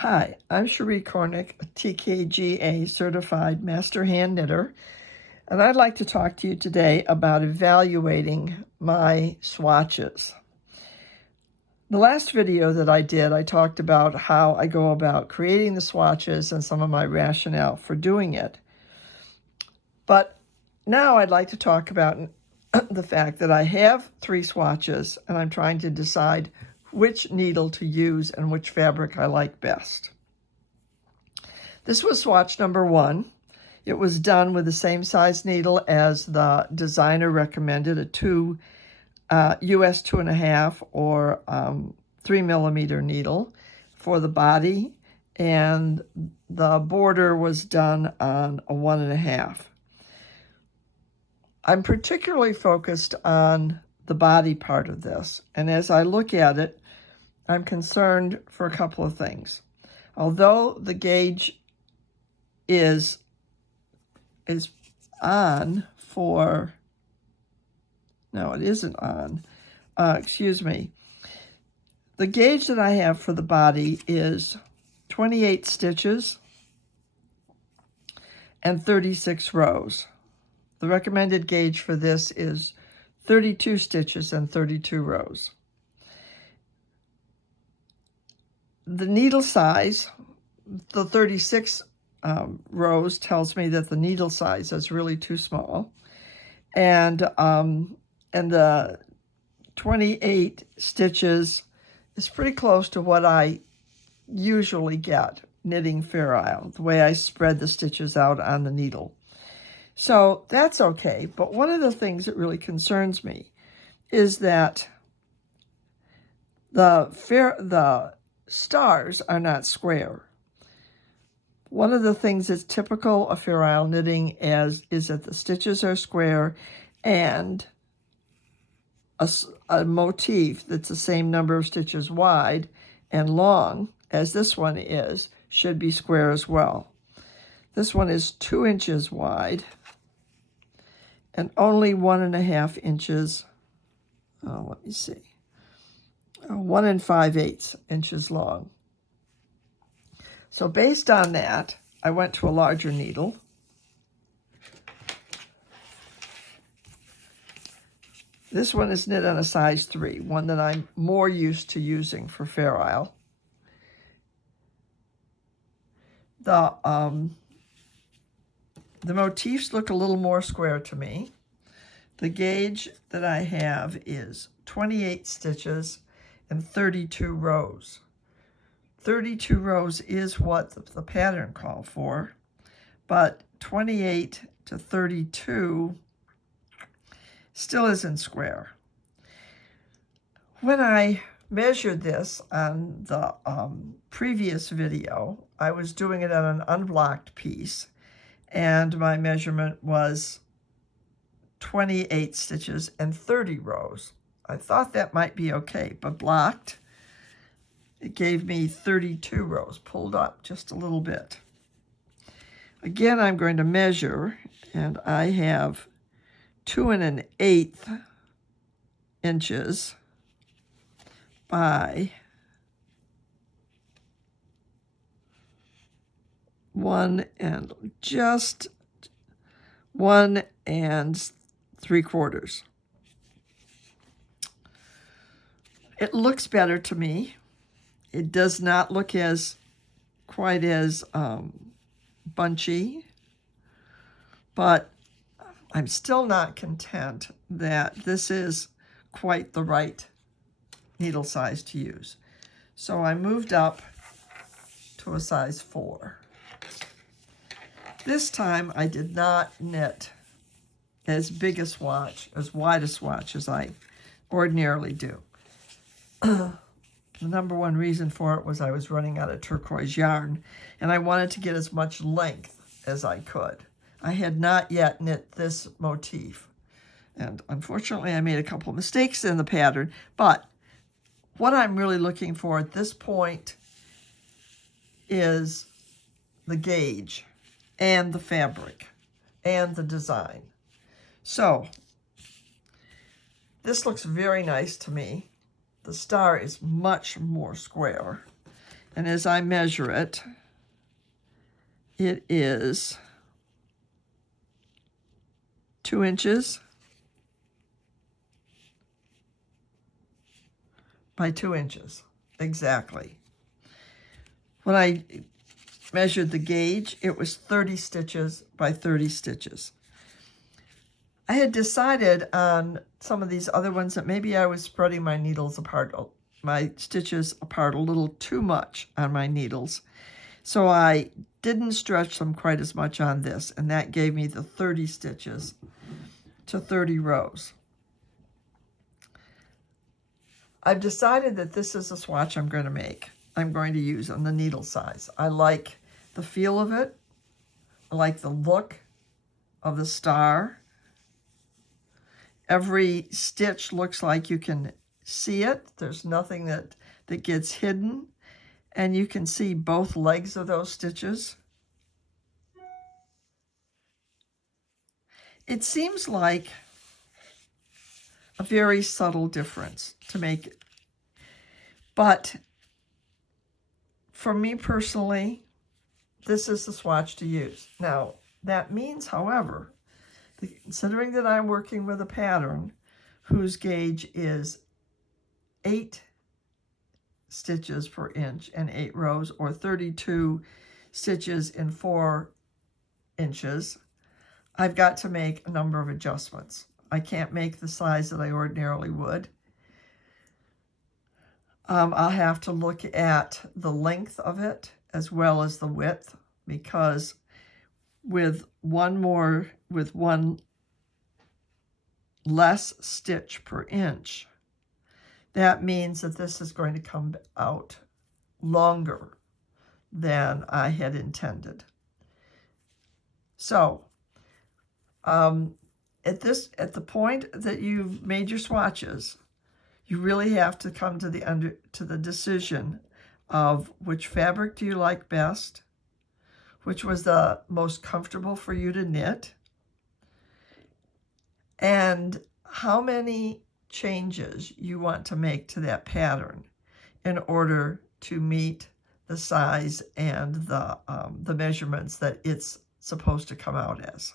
Hi, I'm Cherie Cornick, a TKGA certified master hand knitter, and I'd like to talk to you today about evaluating my swatches. The last video that I did, I talked about how I go about creating the swatches and some of my rationale for doing it. But now I'd like to talk about the fact that I have 3 swatches and I'm trying to decide which needle to use and which fabric I like best. This was swatch number 1. It was done with the same size needle as the designer recommended, a US 2.5 or 3mm needle for the body, and the border was done on a 1.5. I'm particularly focused on the body part of this, and as I look at it, I'm concerned for a couple of things. Although the gauge is on for, no, it isn't on, excuse me. The gauge that I have for the body is 28 stitches and 36 rows. The recommended gauge for this is 32 stitches and 32 rows. The needle size, the 36 rows tells me that the needle size is really too small, and the 28 stitches is pretty close to what I usually get knitting Fair Isle, the way I spread the stitches out on the needle. So that's okay, but one of the things that really concerns me is that the stars are not square. One of the things that's typical of Fair Isle knitting is that the stitches are square, and a motif that's the same number of stitches wide and long as this one is should be square as well. This one is 2 inches wide and only 1.5 inches, let me see, 1 5/8 inches long. So based on that, I went to a larger needle. This one is knit on a size 3, one that I'm more used to using for Fair Isle. The motifs look a little more square to me. The gauge that I have is 28 stitches and 32 rows. 32 rows is what the pattern called for, but 28 to 32 still isn't square. When I measured this on the previous video, I was doing it on an unblocked piece, and my measurement was 28 stitches and 30 rows. I thought that might be okay, but blocked, it gave me 32 rows, pulled up just a little bit. Again, I'm going to measure, and I have 2 1/8 inches by 1 3/4. It looks better to me. It does not look quite as bunchy, but I'm still not content that this is quite the right needle size to use. So I moved up to a size 4. This time I did not knit as big a swatch, as wide a swatch as I ordinarily do. The number one reason for it was I was running out of turquoise yarn, and I wanted to get as much length as I could. I had not yet knit this motif, and unfortunately I made a couple of mistakes in the pattern, but what I'm really looking for at this point is the gauge and the fabric and the design. So this looks very nice to me. The star is much more square, And as I measure it, it is 2 inches by 2 inches, exactly. When I measured the gauge, it was 30 stitches by 30 stitches. I had decided on some of these other ones that maybe I was spreading my needles apart, my stitches apart a little too much on my needles. So I didn't stretch them quite as much on this, and that gave me the 30 stitches to 30 rows. I've decided that this is a swatch I'm going to make. I'm going to use on the needle size. I like the feel of it. I like the look of the star. Every stitch looks like you can see it. There's nothing that gets hidden. And you can see both legs of those stitches. It seems like a very subtle difference to make it. But for me personally, this is the swatch to use. Now, that means, however, considering that I'm working with a pattern whose gauge is 8 stitches per inch and 8 rows, or 32 stitches in 4 inches, I've got to make a number of adjustments. I can't make the size that I ordinarily would. I'll have to look at the length of it as well as the width, because with one less stitch per inch, that means that this is going to come out longer than I had intended. So at the point that you've made your swatches, you really have to come to the decision of which fabric do you like best, which was the most comfortable for you to knit, and how many changes you want to make to that pattern in order to meet the size and the measurements that it's supposed to come out as.